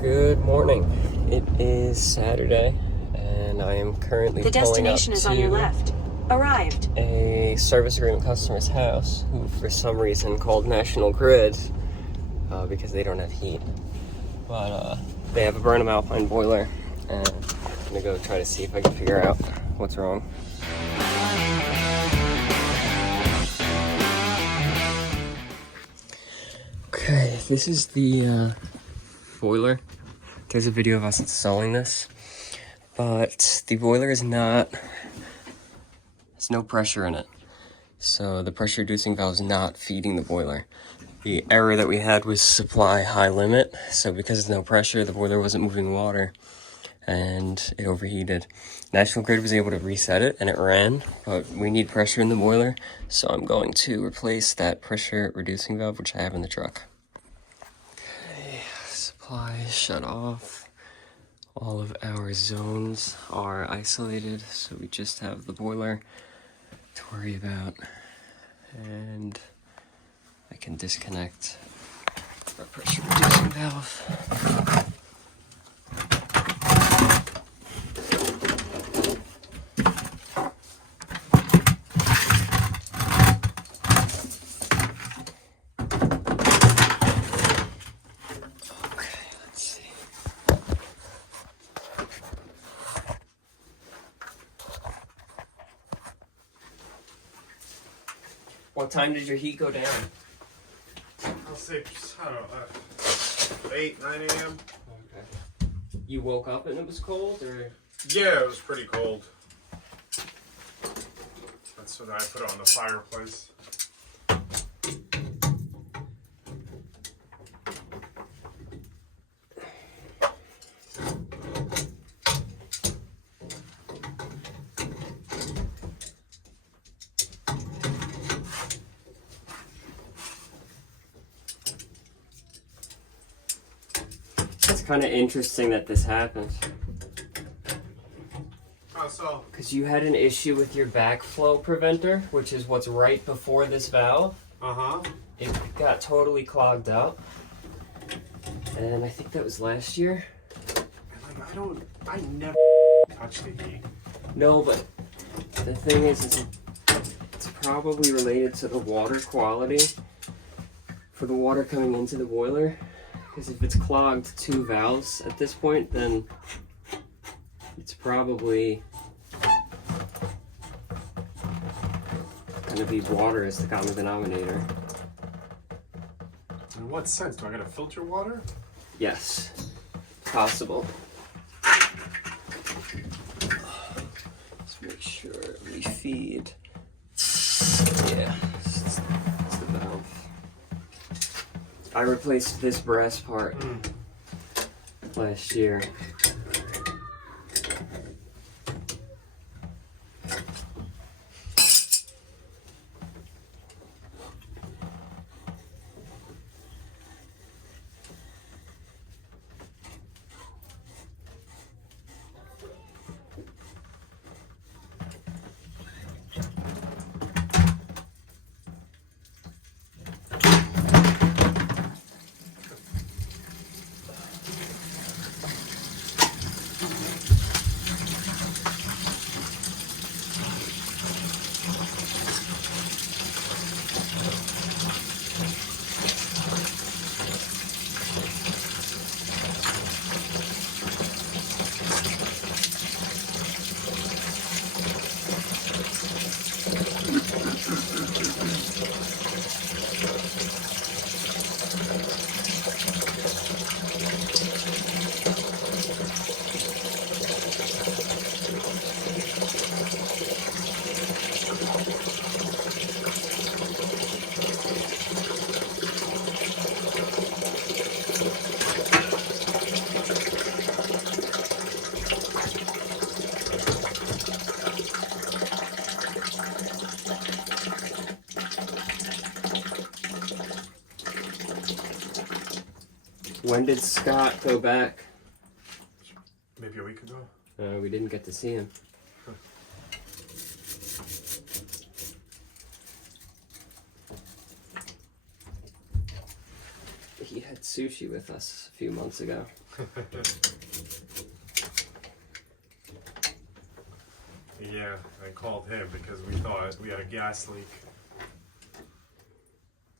Good morning. It is Saturday, and I am currently The destination is on your left. Arrived. A service agreement customer's house, who for some reason called National Grid because they don't have heat. But they have a Burnham Alpine boiler, and I'm gonna go try to see if I can figure out what's wrong. Okay, this is the boiler. There's a video of us installing this, but the boiler is not, there's no pressure in it. So the pressure reducing valve is not feeding the boiler. The error that we had was supply high limit. So because there's no pressure, the boiler wasn't moving water and it overheated. National Grid was able to reset it and it ran, but we need pressure in the boiler. So I'm going to replace that pressure reducing valve, which I have in the truck. Okay, supply shut off. All of our zones are isolated, so we just have the boiler to worry about. And I can disconnect our pressure reducing valve. What time did your heat go down? I'll say, I don't know, 8, 9 a.m. Okay. You woke up and it was cold, or? Yeah, it was pretty cold. That's when I put it on the fireplace. It's kind of interesting that this happened. How so? Because you had an issue with your backflow preventer, which is what's right before this valve. Uh-huh. It got totally clogged up. And I think that was last year. I never touch the heat. No, but the thing is it's probably related to the water quality for the water coming into the boiler. Because if it's clogged 2 valves at this point, then it's probably going to be water as the common denominator. In what sense? Do I gotta filter water? Yes, possible. Let's make sure we feed. Yeah, it's the valve. I replaced this brass part last year. When did Scott go back? Maybe a week ago. We didn't get to see him. He had sushi with us a few months ago. Yeah, I called him because we thought we had a gas leak.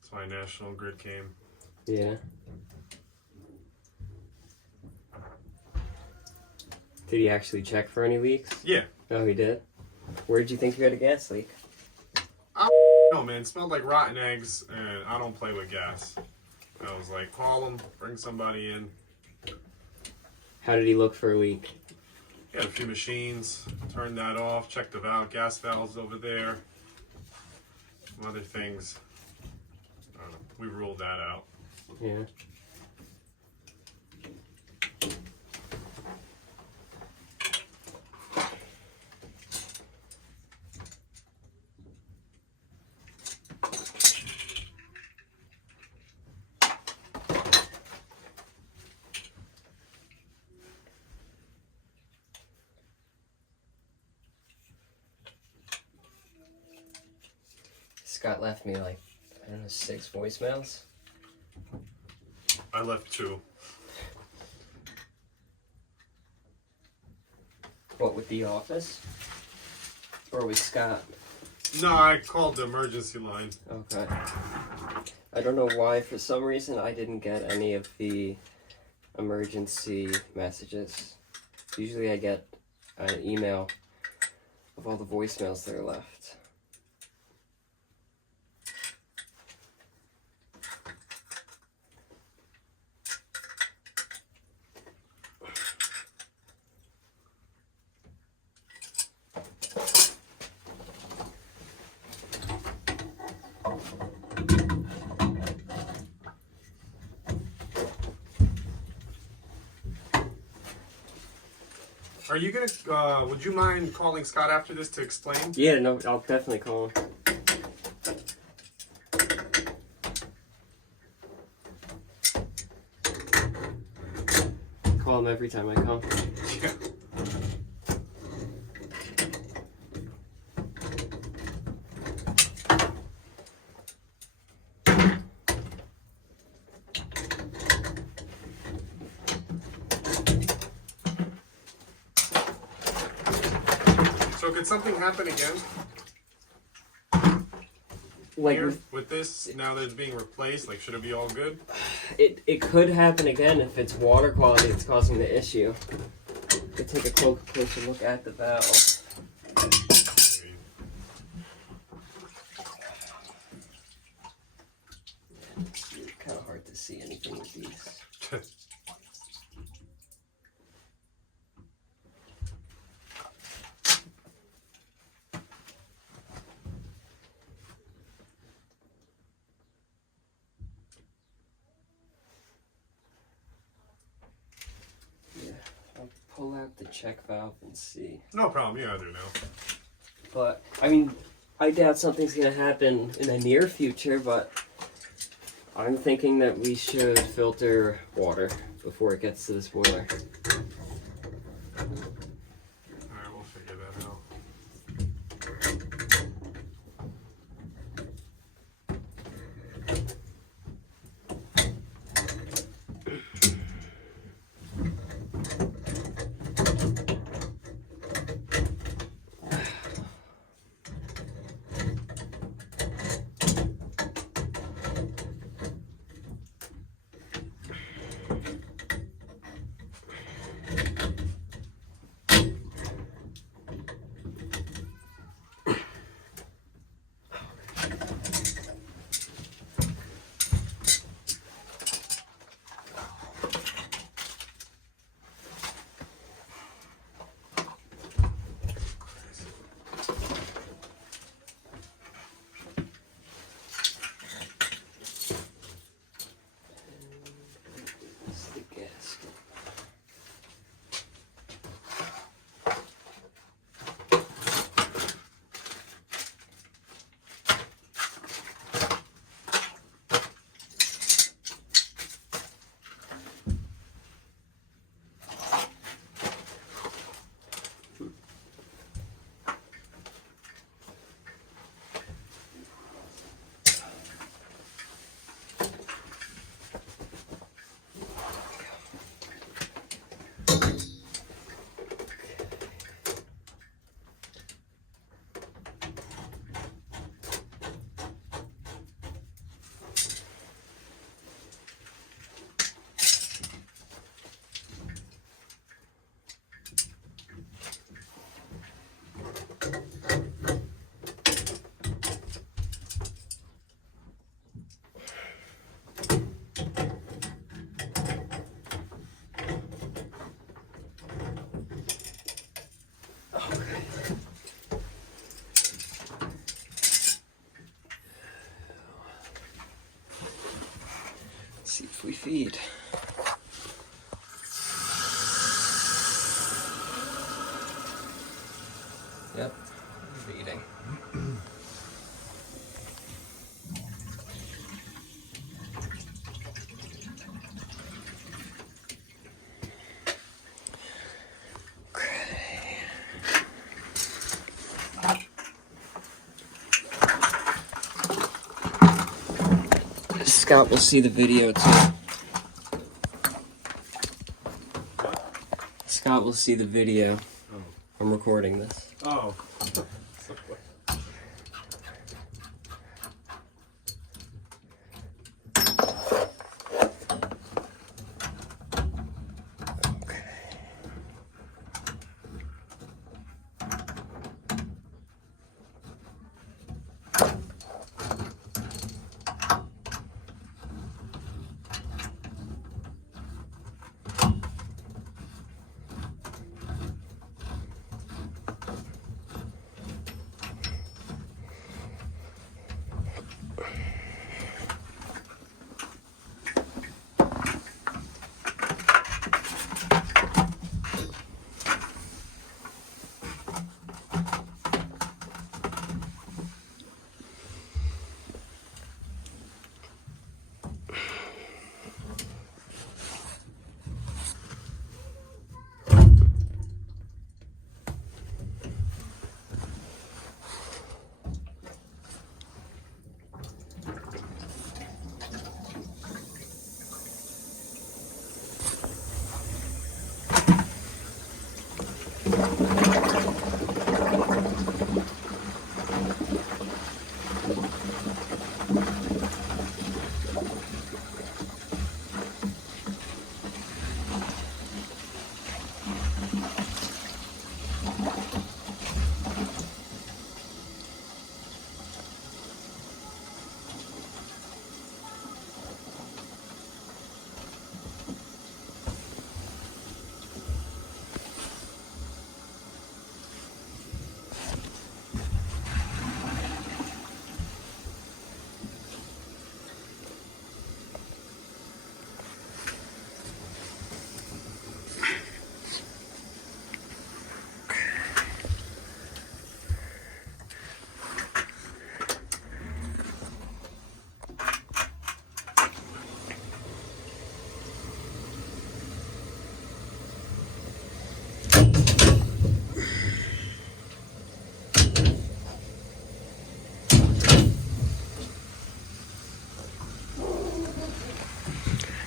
That's why National Grid came. Yeah. Did he actually check for any leaks? Yeah. Oh, he did? Where did you think you had a gas leak? No, man, it smelled like rotten eggs, and I don't play with gas. I was like, call him, bring somebody in. How did he look for a leak? He had a few machines, turned that off, checked the valve, gas valves over there. Some other things. I don't know, we ruled that out. Yeah. Scott left me like, I don't know, 6 voicemails. I left 2. What, with the office? Or with Scott? No, I called the emergency line. Okay. I don't know why, for some reason, I didn't get any of the emergency messages. Usually I get an email of all the voicemails that are left. Are you gonna, would you mind calling Scott after this to explain? Yeah, no, I'll definitely call him. Call him every time I come. Yeah. So could something happen again Like here with this now that it's being replaced? Like, should it be all good? it could happen again if it's water quality that's causing the issue. Could take a closer look at the valve. Kind of hard to see anything with these. I'll pull out the check valve and see. No problem. Yeah, I do now. But, I mean, I doubt something's going to happen in the near future, but I'm thinking that we should filter water before it gets to this boiler. Alright, we'll figure that out. See if we feed. Yep, feeding. Scott will see the video too. Scott will see the video. Oh. I'm recording this. Oh.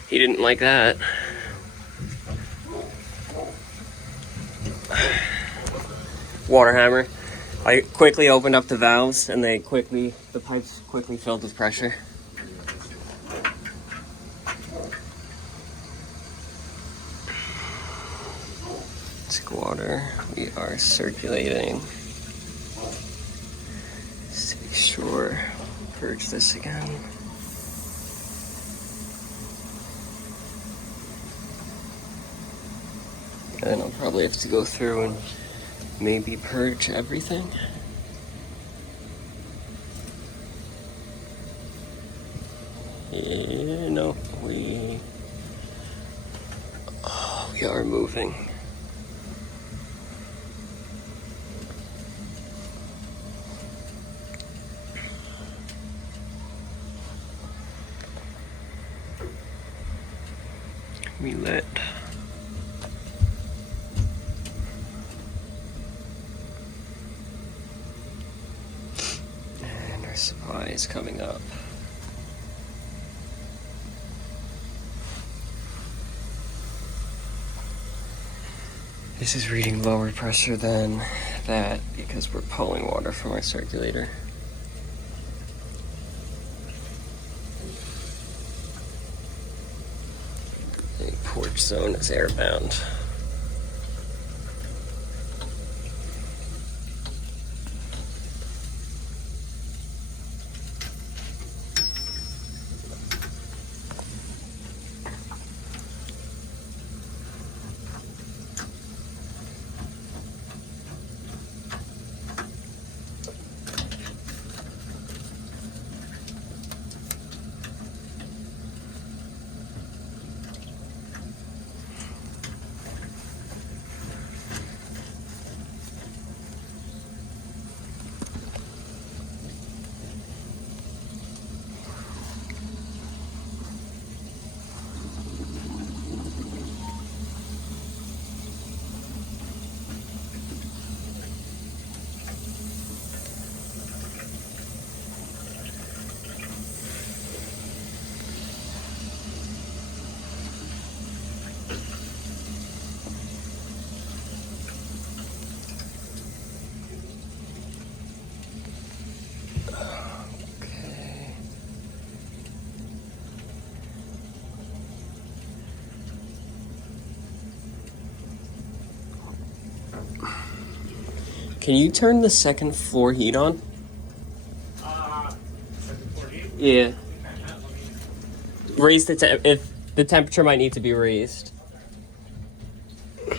He didn't like that. Water hammer. I quickly opened up the valves and the pipes quickly filled with pressure. Take water. We are circulating. Just to be sure. Purge this again. And I'll probably have to go through and maybe purge everything. Yeah, no, we are moving. We lit. And our supply is coming up. This is reading lower pressure than that because we're pulling water from our circulator. The porch zone is airbound. Can you turn the second floor heat on? Second floor heat? Yeah. Raise the if the temperature might need to be raised. Okay,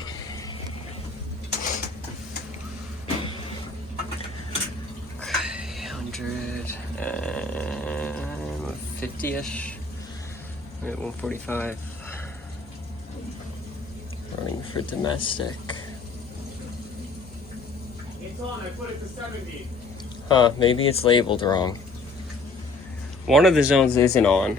150-ish. We're at 145. Running for domestic. It's on, I put it to 70. Huh, maybe it's labeled wrong. One of the zones isn't on.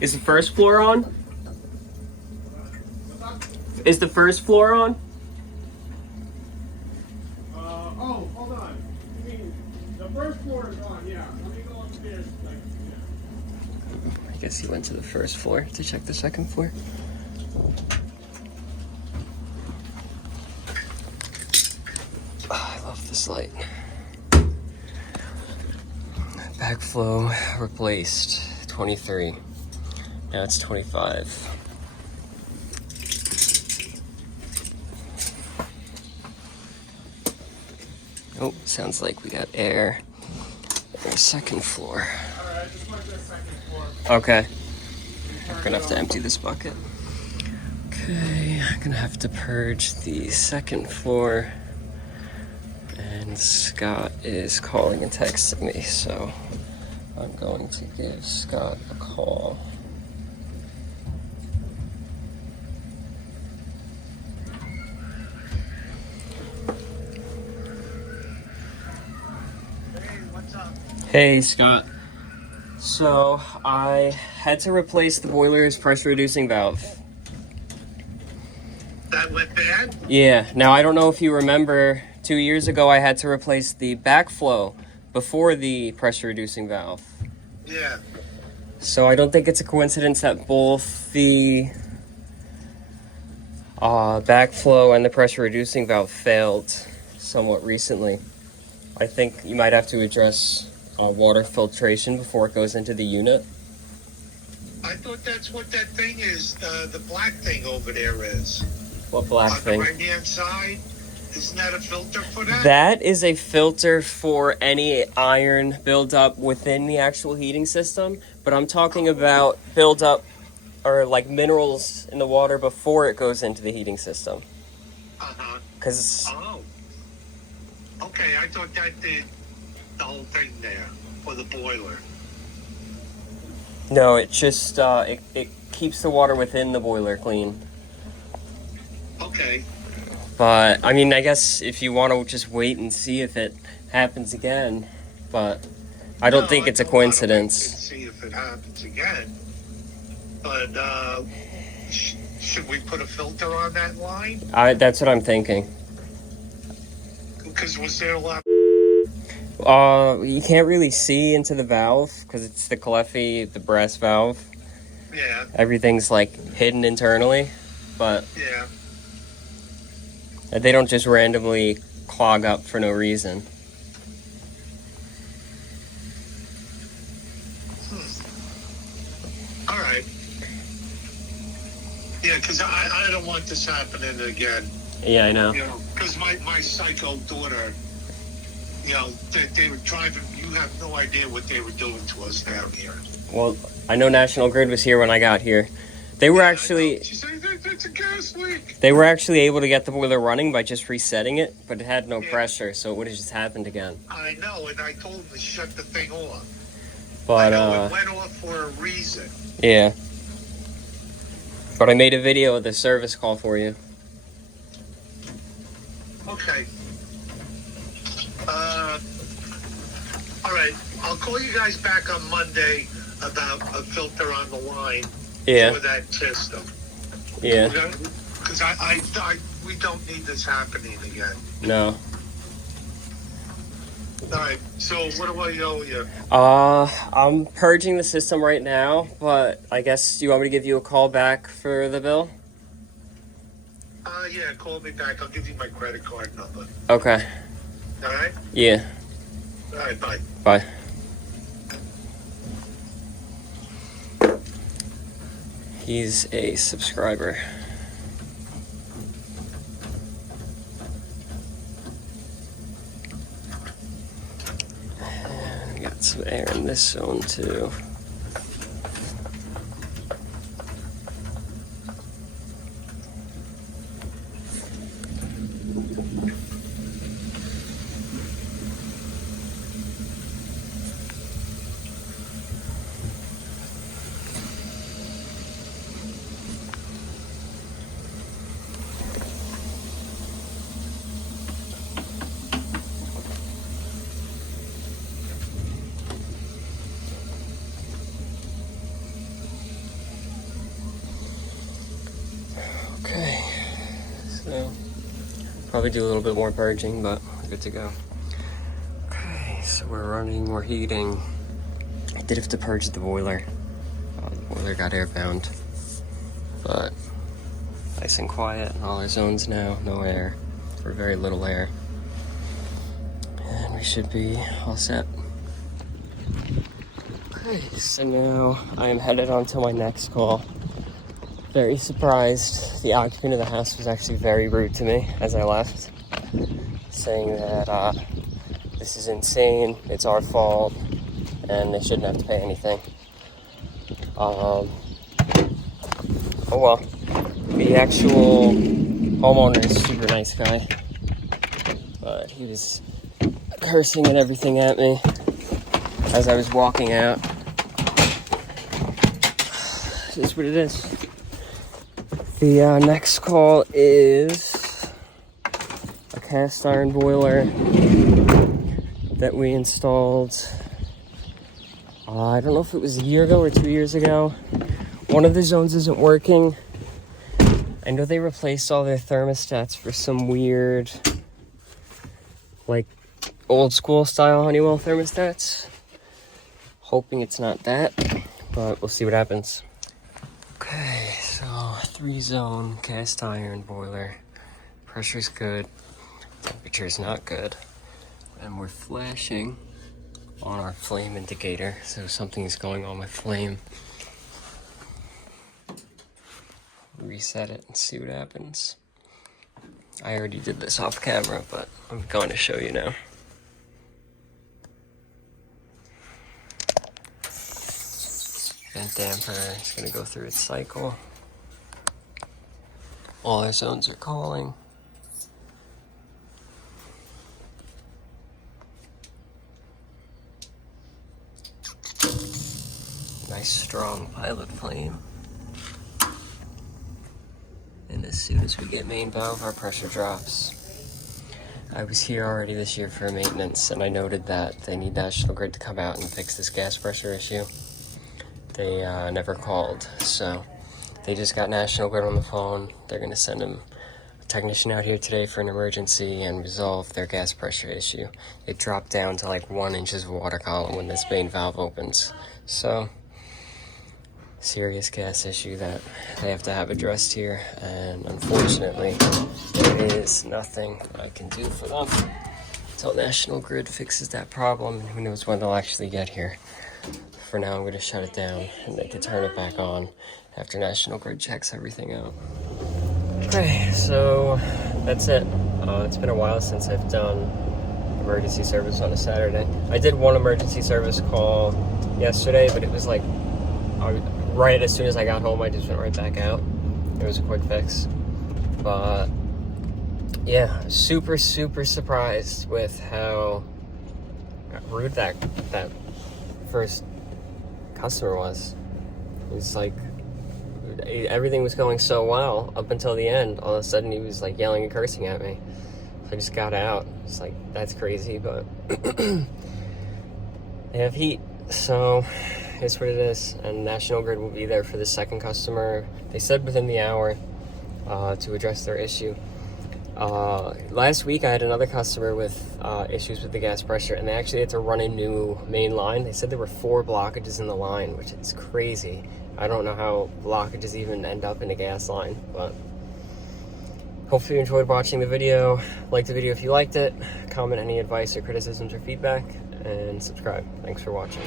Is the first floor on? Is the first floor on? Oh, hold on. You mean, the first floor is on, yeah. Let me go upstairs. I guess he went to the first floor to check the second floor. Oh, I love this light. Backflow replaced, 23. Now it's 25. Oh, sounds like we got air on our second floor. Alright, just went to the second floor. Okay. I'm gonna have to empty this bucket. Okay, I'm gonna have to purge the second floor. And Scott is calling and texting me, so I'm going to give Scott a call. Hey, Scott. So, I had to replace the boiler's pressure reducing valve. That went bad? Yeah, now I don't know if you remember, 2 years ago I had to replace the backflow before the pressure reducing valve. Yeah. So I don't think it's a coincidence that both the backflow and the pressure reducing valve failed somewhat recently. I think you might have to address water filtration before it goes into the unit. I thought that's what that thing is, the black thing over there is. What black On thing? the right-hand side. Isn't that a filter for that? That is a filter for any iron buildup within the actual heating system, but I'm talking about buildup or like minerals in the water before it goes into the heating system. Uh-huh. Because Oh. Okay, I thought that did the whole thing there for the boiler. no, it just it keeps the water within the boiler clean. Okay. But I mean, I guess if you want to just wait and see if it happens again, but I don't think it's a don't wanna wait coincidence. and see if it happens again. But should we put a filter on that line? That's what I'm thinking. Because was there a lot? You can't really see into the valve because it's the Caleffi, the brass valve. Yeah. Everything's like hidden internally, but Yeah. they don't just randomly clog up for no reason. All right. Yeah, because I don't want this happening again. Yeah, I know. You know, because my psycho daughter, you know, they were driving. You have no idea what they were doing to us down here. Well, I know National Grid was here when I got here. They were actually She said it's a gas leak. they were actually able to get the boiler running by just resetting it, but it had no Yeah. pressure, so it would have just happened again. I know, and I told them to shut the thing off. But I know it went off for a reason. yeah. But I made a video of the service call for you. Okay. All right. I'll call you guys back on Monday about a filter on the line Yeah. for that system. Yeah. Because we don't need this happening again. No. All right. So what do I owe you? I'm purging the system right now, but I guess you want me to give you a call back for the bill? Yeah. Call me back. I'll give you my credit card number. Okay. All right. Yeah. All right. Bye. Bye. He's a subscriber. And got some air in this zone too. Okay, so probably do a little bit more purging, but we're good to go. Okay, so we're running more heating. I did have to purge the boiler. The boiler got airbound, but nice and quiet in all our zones now. No air, or very little air, and we should be all set. Okay, so now I am headed on to my next call. Very surprised. The occupant of the house was actually very rude to me as I left, saying that this is insane, it's our fault, and they shouldn't have to pay anything. Oh well. The actual homeowner is a super nice guy, but he was cursing and everything at me as I was walking out. It is what it is. The next call is a cast iron boiler that we installed, I don't know if it was a year ago or 2 years ago. One of the zones isn't working. I know they replaced all their thermostats for some weird, like, old school style Honeywell thermostats. Hoping it's not that, but we'll see what happens. Okay, so 3-zone cast iron boiler. Pressure's good, temperature's not good, and we're flashing on our flame indicator, so something's going on with flame. Reset it and see what happens. I already did this off camera, but I'm going to show you now. Vent damper is going to go through its cycle. All our zones are calling. Nice strong pilot flame. And as soon as we get main valve, our pressure drops. I was here already this year for maintenance, and I noted that they need National Grid to come out and fix this gas pressure issue. They never called, so they just got National Grid on the phone. They're going to send a technician out here today for an emergency and resolve their gas pressure issue. It dropped down to like 1 inch of water column when this main valve opens. So serious gas issue that they have to have addressed here, and unfortunately there is nothing I can do for them until National Grid fixes that problem, and who knows when they'll actually get here. For now, I'm going to shut it down and they can turn it back on after National Grid checks everything out. Okay, so that's it. It's been a while since I've done emergency service on a Saturday. I did one emergency service call yesterday, but it was like right as soon as I got home, I just went right back out. It was a quick fix. But yeah, super surprised with how rude that first customer was. It was like everything was going so well up until the end. All of a sudden he was like yelling and cursing at me. So I just got out. It's like, that's crazy, but they have heat, so it's what it is. And National Grid will be there for the second customer. They said within the hour to address their issue. Last week I had another customer with issues with the gas pressure, and they actually had to run a new main line. They said there were 4 blockages in the line, which is crazy. I don't know how blockages even end up in a gas line, but hopefully you enjoyed watching the video. Like the video if you liked it, comment any advice or criticisms or feedback, and subscribe. Thanks for watching.